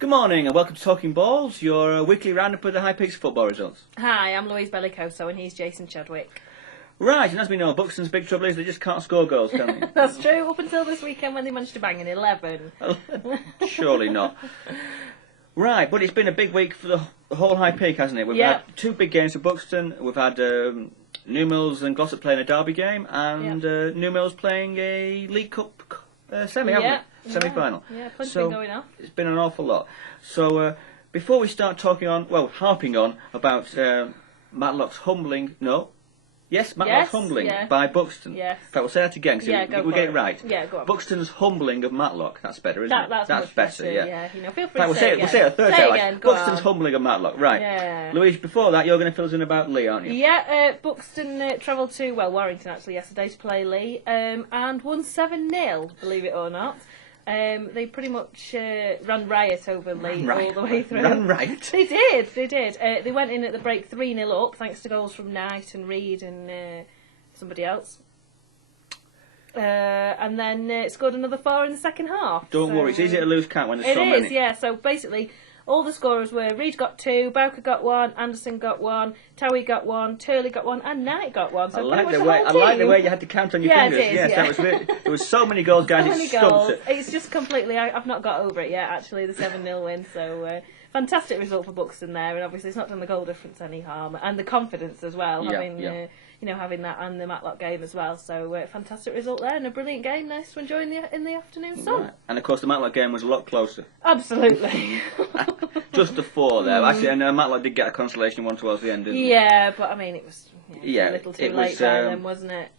Good morning and welcome to Talking Balls, your weekly roundup of the High Peaks football results. Hi, I'm Louise Bellicoso and he's Jason Chadwick. Right, and as we know, Buxton's big trouble is they just can't score goals, can they? That's true, up until this weekend when they managed to bang an 11. Surely not. Right, but it's been a big week for the whole High Peak, hasn't it? We've had two big games for Buxton. We've had New Mills and Glossop playing a derby game, and New Mills playing a League Cup semi, haven't we? Semi-final. Yeah, plenty been going off. It's been an awful lot. So before we start harping on about Matlock's humbling by Buxton. Yes. In fact, we'll say that again, because we get it right. Yeah, go on. Buxton's humbling of Matlock. That's better, isn't it? That's better, yeah. You know, feel free to say it again. We'll say it a third time. Like, Buxton's humbling of Matlock. Right. Yeah. Louise, before that, you're going to fill us in about Lee, aren't you? Yeah, Buxton travelled to, Warrington actually yesterday to play Lee, and won 7-0, believe it or not. They pretty much ran riot over Lee all the way through. Ran riot? They did. They went in at the break 3-0 up, thanks to goals from Knight and Reed and somebody else. And then scored another 4 in the second half. Don't worry, it's easy to lose count when there's so many. It is, yeah. So basically, all the scorers were Reed got 2, Bowker got 1, Anderson got 1, Towie got 1, Turley got 1, and Knight got 1. So I like the way you had to count on your fingers. It is, yes, that was really, there was so many goals, guys. So many goals. It's just completely. I've not got over it yet. Actually, the 7-0 win. So fantastic result for Buxton there, and obviously it's not done the goal difference any harm, and the confidence as well. Having that and the Matlock game as well. So fantastic result there, and a brilliant game. Nice to enjoy in the afternoon sun. Right. And of course, the Matlock game was a lot closer. Absolutely. Just a 4 there. Actually, and Matlock did get a consolation one towards the end, didn't he? Yeah, but I mean, it was a little too late then, wasn't it?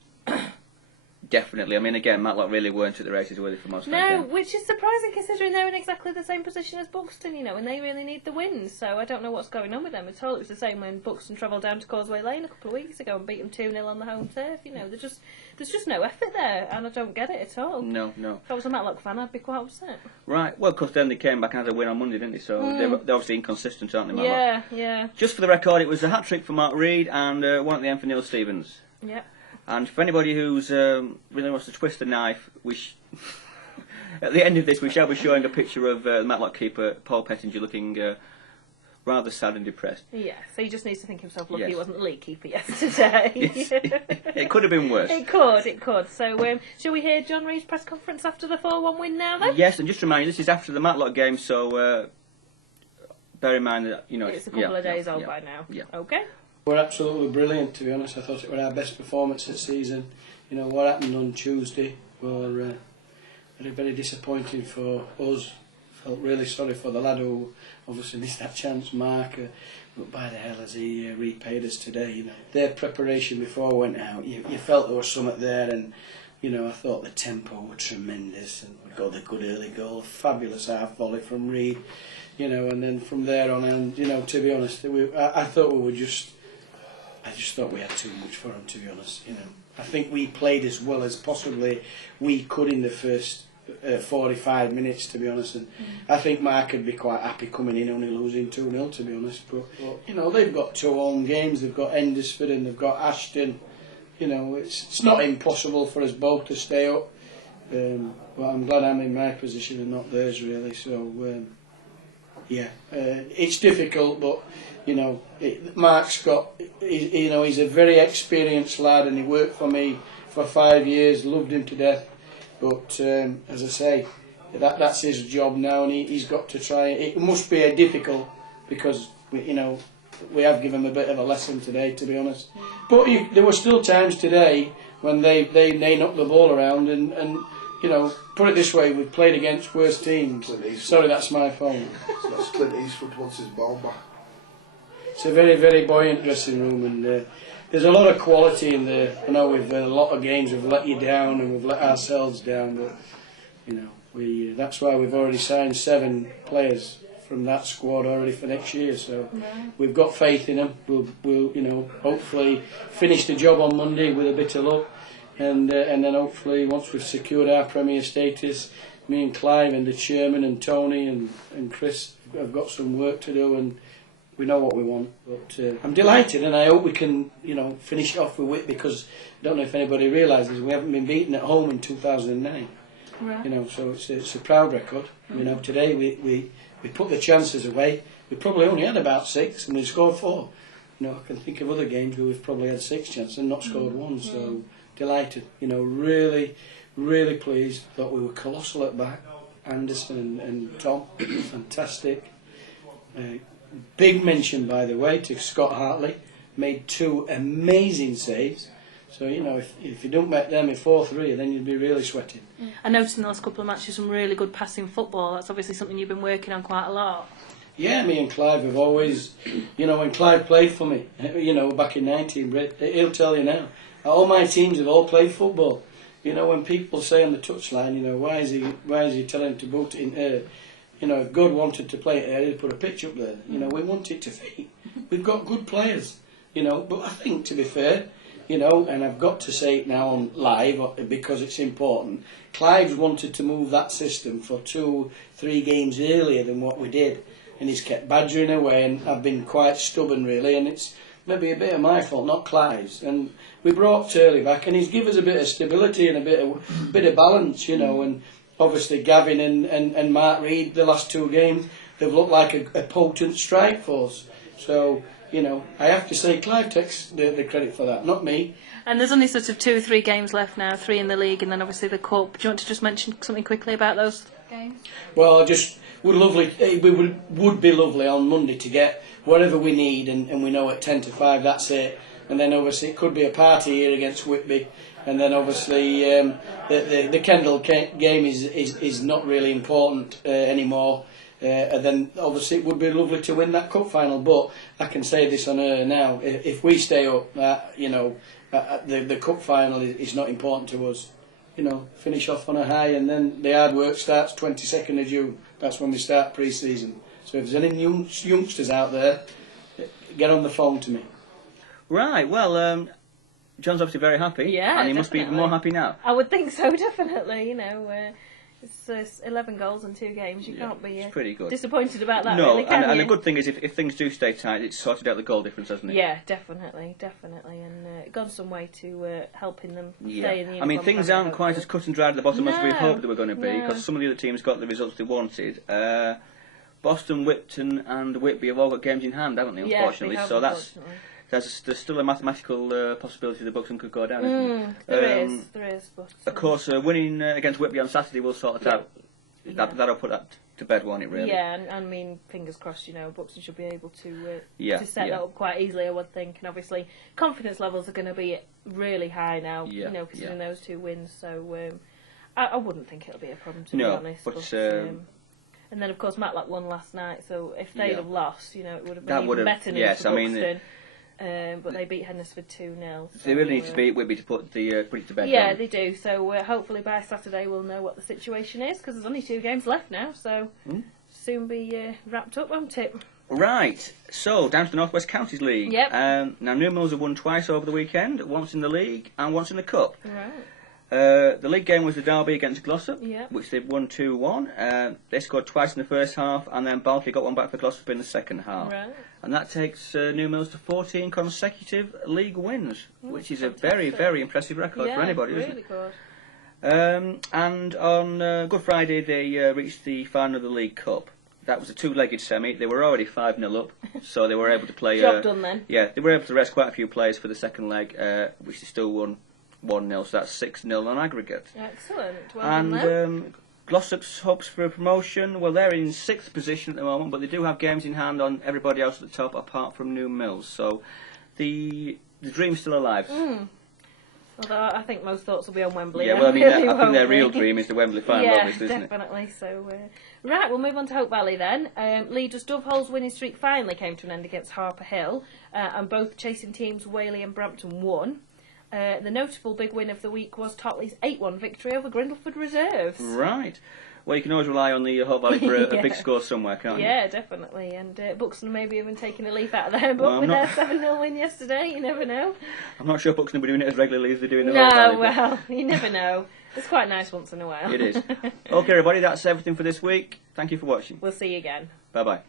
Definitely. I mean, again, Matlock really weren't at the races, were they, for most of the game? Which is surprising considering they're in exactly the same position as Buxton, and they really need the wins. So I don't know what's going on with them at all. It was the same when Buxton travelled down to Causeway Lane a couple of weeks ago and beat them 2-0 on the home turf. There's just no effort there, and I don't get it at all. No. If I was a Matlock fan, I'd be quite upset. Right. Well, because then they came back and had a win on Monday, didn't they? So they're obviously inconsistent, aren't they, Matlock? Yeah. Just for the record, it was a hat-trick for Mark Reed and one at the end for Neil Stevens. Yeah. And for anybody who's really wants to twist the knife, at the end of this we shall be showing a picture of the Matlock keeper, Paul Pettinger, looking rather sad and depressed. Yeah, so he just needs to think himself lucky Yes. he wasn't the league keeper yesterday. It could have been worse. It could. So shall we hear John Reed's press conference after the 4-1 win now then? Yes, and just to remind you, this is after the Matlock game, so bear in mind that, it's a couple of days old by now. Yeah. Okay. We're absolutely brilliant, to be honest. I thought it was our best performance this season. What happened on Tuesday were very, very disappointing for us. Felt really sorry for the lad who obviously missed that chance, Mark. But by the hell has he repaid us today? Their preparation before went out, you felt there was something there, and I thought the tempo were tremendous, and we got a good early goal, fabulous half volley from Reed, and then from there on, and to be honest, I thought we were just. I just thought we had too much for him, to be honest. I think we played as well as possibly we could in the first 45 minutes, to be honest. And I think Mark would be quite happy coming in only losing 2-0, to be honest. But they've got 2 home games. They've got Endersford and they've got Ashton. It's not impossible for us both to stay up. But I'm glad I'm in my position and not theirs, really. So it's difficult, but. Mark's got, he's a very experienced lad, and he worked for me for 5 years, loved him to death. But as I say, that's his job now, and he's got to try. It must be difficult because we have given him a bit of a lesson today, to be honest. But there were still times today when they knocked the ball around, and put it this way, we've played against worse teams. Sorry, that's my phone. So that's Clint Eastwood wants his ball back. It's a very, very buoyant dressing room, and there's a lot of quality in there. I know we've a lot of games we've let you down and we've let ourselves down, but that's why we've already signed 7 players from that squad already for next year. So we've got faith in them. We'll hopefully finish the job on Monday with a bit of luck, and then hopefully once we've secured our Premier status, me and Clive and the chairman and Tony and Chris have got some work to do, and we know what we want. But I'm delighted, and I hope we can finish it off with wit, because I don't know if anybody realises we haven't been beaten at home in 2009. Right. You know, so it's a proud record. You know, today we put the chances away. We probably only had about 6 and we scored 4. You know, I can think of other games where we've probably had 6 chances and not scored 1. So delighted. You know, really, really pleased. Thought we were colossal at back. Anderson and Tom, fantastic. Big mention, by the way, to Scott Hartley. Made 2 amazing saves. So, you know, if you don't make them in 4-3, then you'd be really sweating. I noticed in the last couple of matches some really good passing football. That's obviously something you've been working on quite a lot. Yeah, me and Clive have always, you know, when Clive played for me, you know, back in 19, he'll tell you now, all my teams have all played football. You know, when people say on the touchline, you know, why is he telling him to boot it in here? You know, if God wanted to play it there, he'd put a pitch up there. You know, we want it to fit. We've got good players, you know, but I think, to be fair, you know, and I've got to say it now on live because it's important, Clive's wanted to move that system for 2-3 games earlier than what we did. And he's kept badgering away, and I've been quite stubborn, really, and it's maybe a bit of my fault, not Clive's. And we brought Turley back, and he's given us a bit of stability and a bit of balance, you know. And obviously Gavin and Mark Reed, the last 2 games, they've looked like a potent strike force. So, you know, I have to say Clive takes the credit for that, not me. And there's only sort of 2 or 3 games left now, 3 in the league, and then obviously the cup. Do you want to just mention something quickly about those games? Well, it would be lovely on Monday to get whatever we need, and we know at 10 to 5 that's it. And then obviously it could be a party here against Whitby, and then obviously the Kendal game is not really important anymore. And then obviously it would be lovely to win that cup final. But I can say this on air now: if we stay up, you know, the cup final is not important to us. You know, finish off on a high, and then the hard work starts 22nd of June. That's when we start pre-season. So if there's any youngsters out there, get on the phone to me. Right, well, John's obviously very happy. Yeah, and he must be even more happy now. I would think so, definitely. You know, it's 11 goals in 2 games. You can't be it's pretty good. disappointed about that, no, really, can you? And the good thing is if things do stay tight, it's sorted out the goal difference, hasn't it? Yeah, definitely. And gone some way to helping them stay in the I mean, things aren't quite as cut and dried at the bottom as we hoped they were going to be, because some of the other teams got the results they wanted. Boston, Whipton and Whitby have all got games in hand, haven't they, unfortunately? Yes, so there's still a mathematical possibility that Buxton could go down, isn't there is. But, of course, winning against Whitby on Saturday will sort it out. That'll put that to bed, won't it, really? Yeah, and I mean, fingers crossed, you know, Buxton should be able to set that up quite easily, I would think. And obviously, confidence levels are going to be really high now, you know, considering those 2 wins. So I wouldn't think it'll be a problem, to be honest. But, and then, of course, Matlock won last night, so if they'd have lost, you know, it would have been even better news for Buxton. But they beat Hendersford 2-0. So they really need to beat Whitby to put it to bed. Yeah, they do. So hopefully by Saturday we'll know what the situation is, because there's only 2 games left now. So soon be wrapped up, won't it? Right. So down to the North West Counties League. Yep. Now New Mills have won twice over the weekend. Once in the league and once in the cup. Right. The league game was the derby against Glossop, Yep. which they've won 2-1. They scored twice in the first half, and then Balky got one back for Glossop in the second half. Right. And that takes New Mills to 14 consecutive league wins, which is a very, very impressive record for anybody, really isn't it? Good. And on Good Friday, they reached the final of the League Cup. That was a 2-legged semi. They were already 5-0 up, so they were able to play... Job done then. Yeah, they were able to rest quite a few players for the second leg, which they still won 1-0, so that's 6-0 on aggregate. Excellent. Well and done then. Glossop's hopes for a promotion, well, they're in 6th position at the moment, but they do have games in hand on everybody else at the top apart from New Mills, so the dream's still alive. Although I think most thoughts will be on Wembley. Yeah, well, I mean, I think their real dream is the Wembley final, obviously, isn't it? Yeah, definitely. So, right, we'll move on to Hope Valley then. Leaders Dovehole's winning streak finally came to an end against Harper Hill, and both chasing teams Whaley and Brampton won. The notable big win of the week was Totley's 8-1 victory over Grindleford Reserves. Right. Well, you can always rely on the Hope Valley for a big score somewhere, can't you? Yeah, definitely. And Buxton maybe even taking a leaf out of their book with their 7-0 win yesterday. You never know. I'm not sure Buxton will be doing it as regularly as they do in the Hope Valley. No, well, you never know. It's quite nice once in a while. It is. Okay, everybody, that's everything for this week. Thank you for watching. We'll see you again. Bye-bye.